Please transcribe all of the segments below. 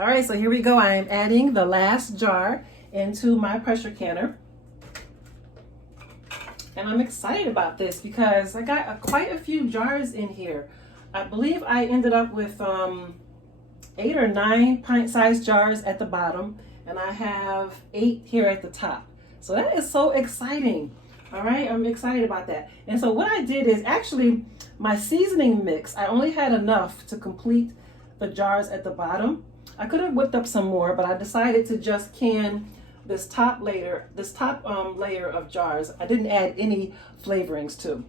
All right, so here we go. I am adding the last jar into my pressure canner. And I'm excited about this because I got quite a few jars in here. I believe I ended up with 8 or 9 pint-sized jars at the bottom, and I have 8 here at the top. So that is so exciting. All right, I'm excited about that. And so what I did is actually my seasoning mix, I only had enough to complete the jars at the bottom. I could have whipped up some more, but I decided to just can this top layer of jars. I didn't add any flavorings to.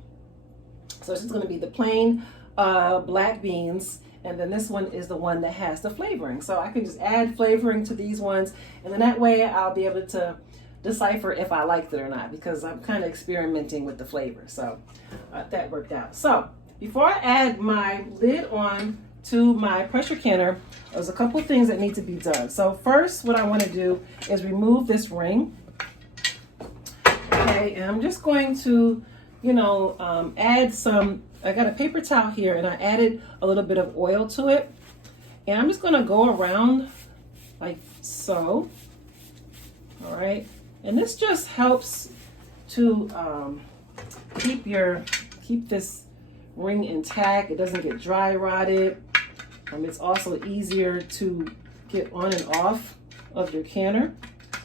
So it's just going to be the plain black beans, and then this one is the one that has the flavoring. So I can just add flavoring to these ones, and then that way I'll be able to decipher if I liked it or not, because I'm kind of experimenting with the flavor. So that worked out. So before I add my lid on to my pressure canner, there's a couple things that need to be done. So first, what I want to do is remove this ring. Okay, and I'm just going to, add some, I got a paper towel here and I added a little bit of oil to it. And I'm just going to go around like so. All right, and this just helps to keep this ring intact. It doesn't get dry rotted. It's also easier to get on and off of your canner.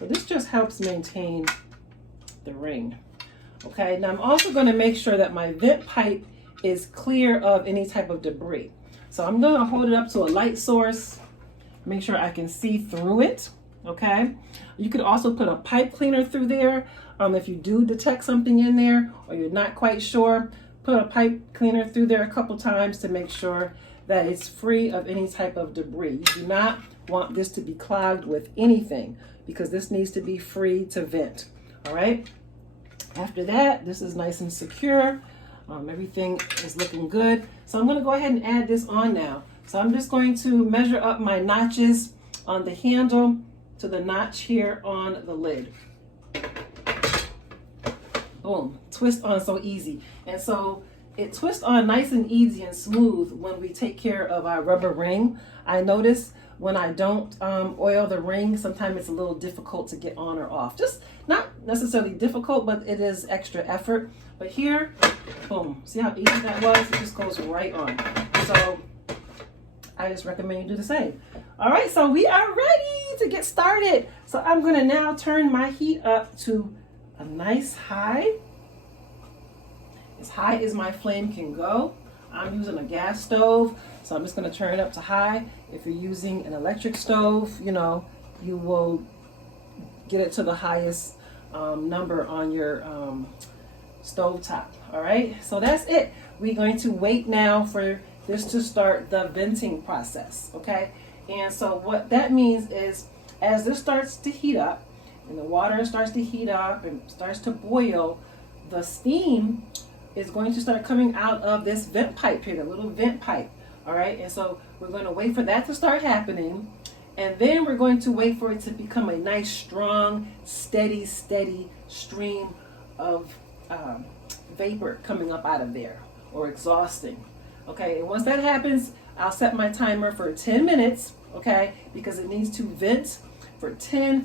So this just helps maintain the ring. Okay, now I'm also going to make sure that my vent pipe is clear of any type of debris. So I'm going to hold it up to a light source, make sure I can see through it. Okay, you could also put a pipe cleaner through there if you do detect something in there or you're not quite sure. Put a pipe cleaner through there a couple times to make sure that it's free of any type of debris. You do not want this to be clogged with anything because this needs to be free to vent. All right. After that, this is nice and secure. Everything is looking good. So I'm going to go ahead and add this on now. So I'm just going to measure up my notches on the handle to the notch here on the lid. Boom, twist on so easy. And so it twists on nice and easy and smooth when we take care of our rubber ring. I notice when I don't oil the ring, sometimes it's a little difficult to get on or off. Just not necessarily difficult, but it is extra effort. But here, boom, see how easy that was? It just goes right on. So I just recommend you do the same. All right, so we are ready to get started. So I'm gonna now turn my heat up to a nice high, as high as my flame can go. I'm using a gas stove, so I'm just going to turn it up to high. If you're using an electric stove, you will get it to the highest number on your stove top. All right, so that's it. We're going to wait now for this to start the venting process. Okay, and so what that means is as this starts to heat up, and the water starts to heat up and starts to boil, the steam is going to start coming out of this vent pipe here, the little vent pipe. All right, and so we're going to wait for that to start happening, and then we're going to wait for it to become a nice, strong, steady stream of vapor coming up out of there, or exhausting. Okay, and once that happens, I'll set my timer for 10 minutes, okay, because it needs to vent for 10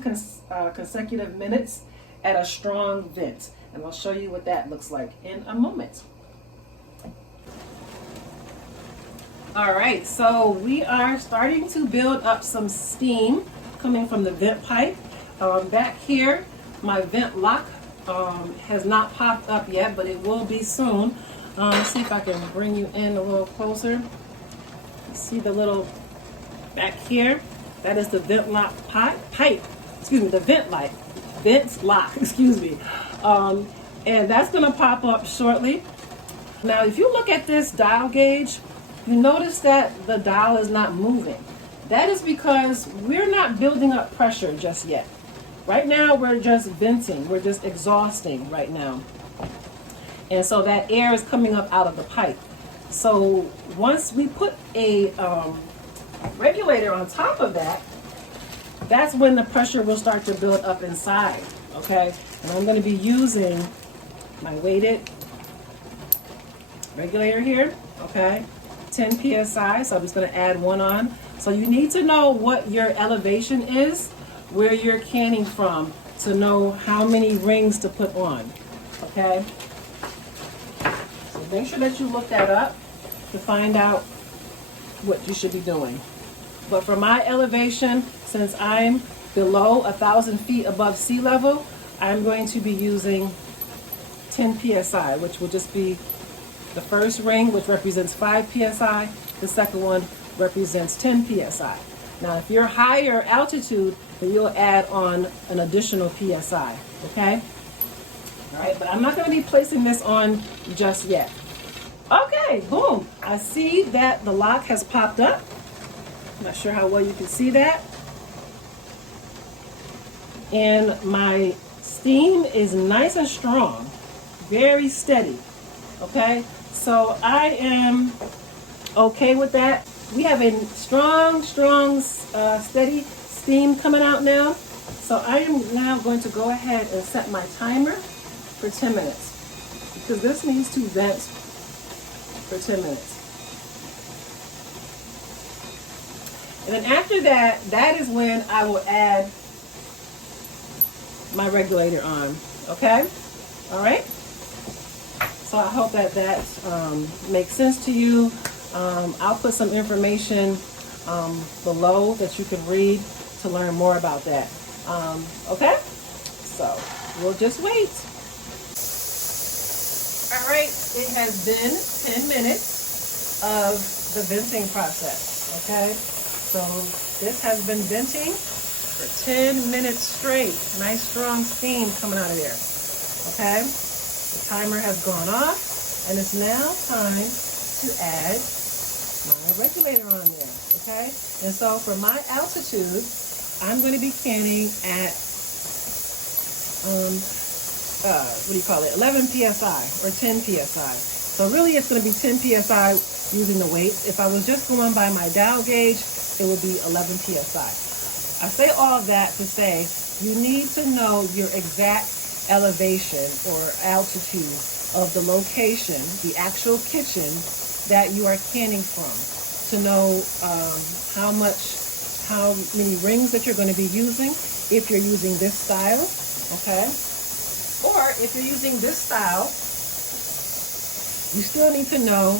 consecutive minutes at a strong vent. And I'll show you what that looks like in a moment. All right, so we are starting to build up some steam coming from the vent pipe. Back here, my vent lock has not popped up yet, but it will be soon. Let's see if I can bring you in a little closer. See the little back here? That is the vent lock the vent lock, excuse me. And that's going to pop up shortly. Now, if you look at this dial gauge, you notice that the dial is not moving. That is because we're not building up pressure just yet. Right now, we're just venting. We're just exhausting right now. And so that air is coming up out of the pipe. So once we put a regulator on top of that, that's when the pressure will start to build up inside, okay? And I'm going to be using my weighted regulator here, okay? 10 psi, so I'm just going to add one on. So you need to know what your elevation is, where you're canning from, to know how many rings to put on, okay? So make sure that you look that up to find out what you should be doing. But for my elevation, since I'm below 1,000 feet above sea level, I'm going to be using 10 psi, which will just be the first ring, which represents 5 psi. The second one represents 10 psi. Now, if you're higher altitude, then you'll add on an additional psi, okay? All right, but I'm not going to be placing this on just yet. Okay, boom. I see that the lock has popped up. I'm not sure how well you can see that. And my steam is nice and strong, very steady, okay? So I am okay with that. We have a strong, steady steam coming out now. So I am now going to go ahead and set my timer for 10 minutes because this needs to vent for 10 minutes. And then after that, that is when I will add my regulator on, okay? All right? So I hope that makes sense to you. I'll put some information below that you can read to learn more about that. Okay? So we'll just wait. All right, it has been 10 minutes of the venting process, okay? So this has been venting for 10 minutes straight. Nice strong steam coming out of there, okay? The timer has gone off, and it's now time to add my regulator on there, okay? And so for my altitude, I'm going to be canning at, 11 psi or 10 psi. So really it's going to be 10 psi using the weights. If I was just going by my dial gauge, it would be 11 psi. I say all that to say you need to know your exact elevation or altitude of the location, the actual kitchen that you are canning from, to know how many rings that you're going to be using if you're using this style, okay? Or if you're using this style, you still need to know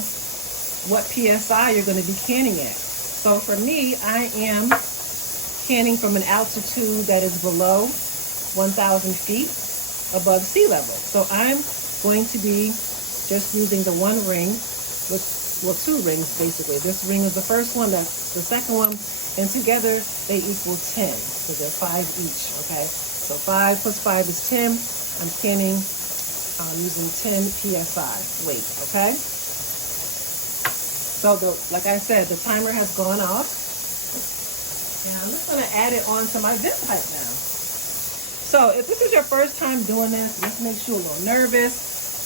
what PSI you're going to be canning at. So for me, I am canning from an altitude that is below 1,000 feet above sea level. So I'm going to be just using the one ring, well, two rings basically. This ring is the first one, that's the second one, and together they equal 10, so they're 5 each, okay? So 5 plus 5 is 10. I'm canning using 10 psi weight, okay? So like I said, the timer has gone off. And I'm just gonna add it onto my vent pipe now. So if this is your first time doing this, this makes you a little nervous,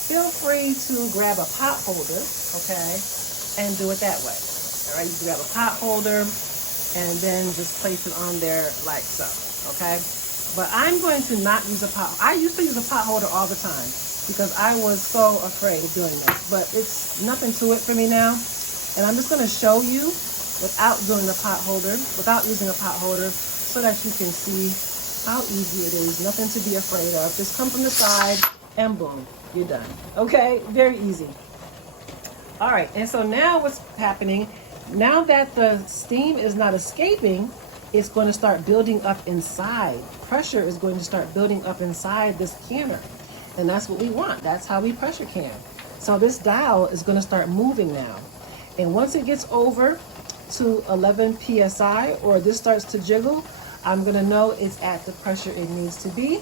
feel free to grab a pot holder, okay, and do it that way. All right, you grab a pot holder and then just place it on there like so, okay? But I'm going to not use a pot. I used to use a pot holder all the time because I was so afraid of doing that. But it's nothing to it for me now. And I'm just gonna show you without doing the pot holder, without using a pot holder, so that you can see how easy it is. Nothing to be afraid of. Just come from the side and boom, you're done. Okay, very easy. All right, and so now what's happening, now that the steam is not escaping, it's going to start building up inside. Pressure is going to start building up inside this canner. And that's what we want. That's how we pressure can. So this dial is going to start moving now. And once it gets over to 11 psi, or this starts to jiggle, I'm going to know it's at the pressure it needs to be.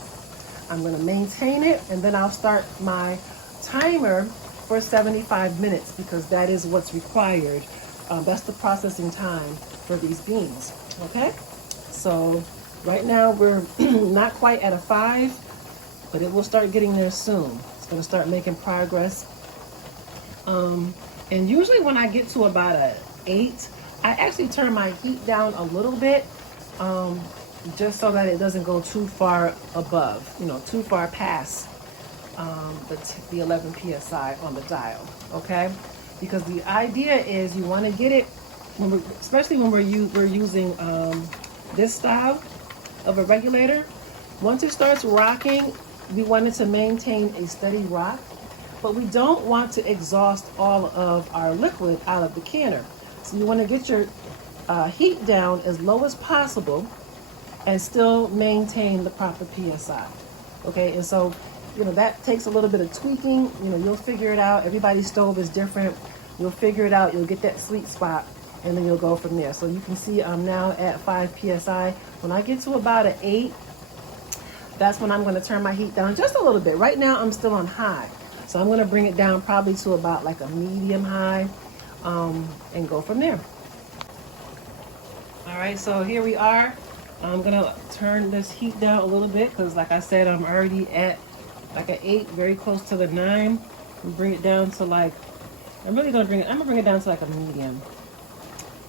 I'm going to maintain it, and then I'll start my timer for 75 minutes because that is what's required. That's the processing time for these beans, okay? So right now we're not quite at a 5, but it will start getting there soon. It's going to start making progress. And usually when I get to about a 8, I actually turn my heat down a little bit, just so that it doesn't go too far above, too far past the 11 psi on the dial, okay? Because the idea is you want to get it especially when we're using this style of a regulator. Once it starts rocking, we want it to maintain a steady rock, but we don't want to exhaust all of our liquid out of the canner. So you want to get your heat down as low as possible and still maintain the proper PSI. Okay, and so, that takes a little bit of tweaking. You'll figure it out. Everybody's stove is different. You'll figure it out. You'll get that sweet spot, and then you'll go from there. So you can see I'm now at 5 PSI. When I get to about an 8, that's when I'm going to turn my heat down just a little bit. Right now I'm still on high. So I'm going to bring it down probably to about like a medium high, and go from there. All right, so here we are. I'm going to turn this heat down a little bit because, like I said, I'm already at like an 8, very close to the 9. And bring it down to like, I'm going to bring it down to like a medium.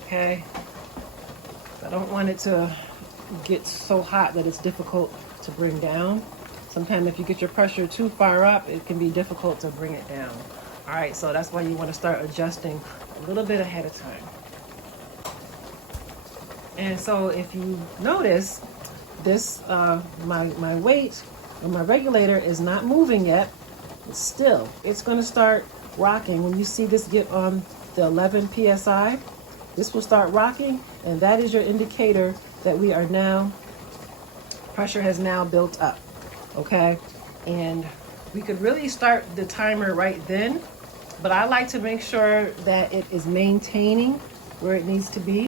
Okay. I don't want it to get so hot that it's difficult to bring down. Sometimes if you get your pressure too far up, it can be difficult to bring it down. All right, so that's why you want to start adjusting a little bit ahead of time. And so if you notice, this my weight on my regulator is not moving yet. It's still. It's going to start rocking. When you see this get on the 11 PSI, this will start rocking, and that is your indicator that we are now, pressure has now built up. Okay, and we could really start the timer right then, but I like to make sure that it is maintaining where it needs to be.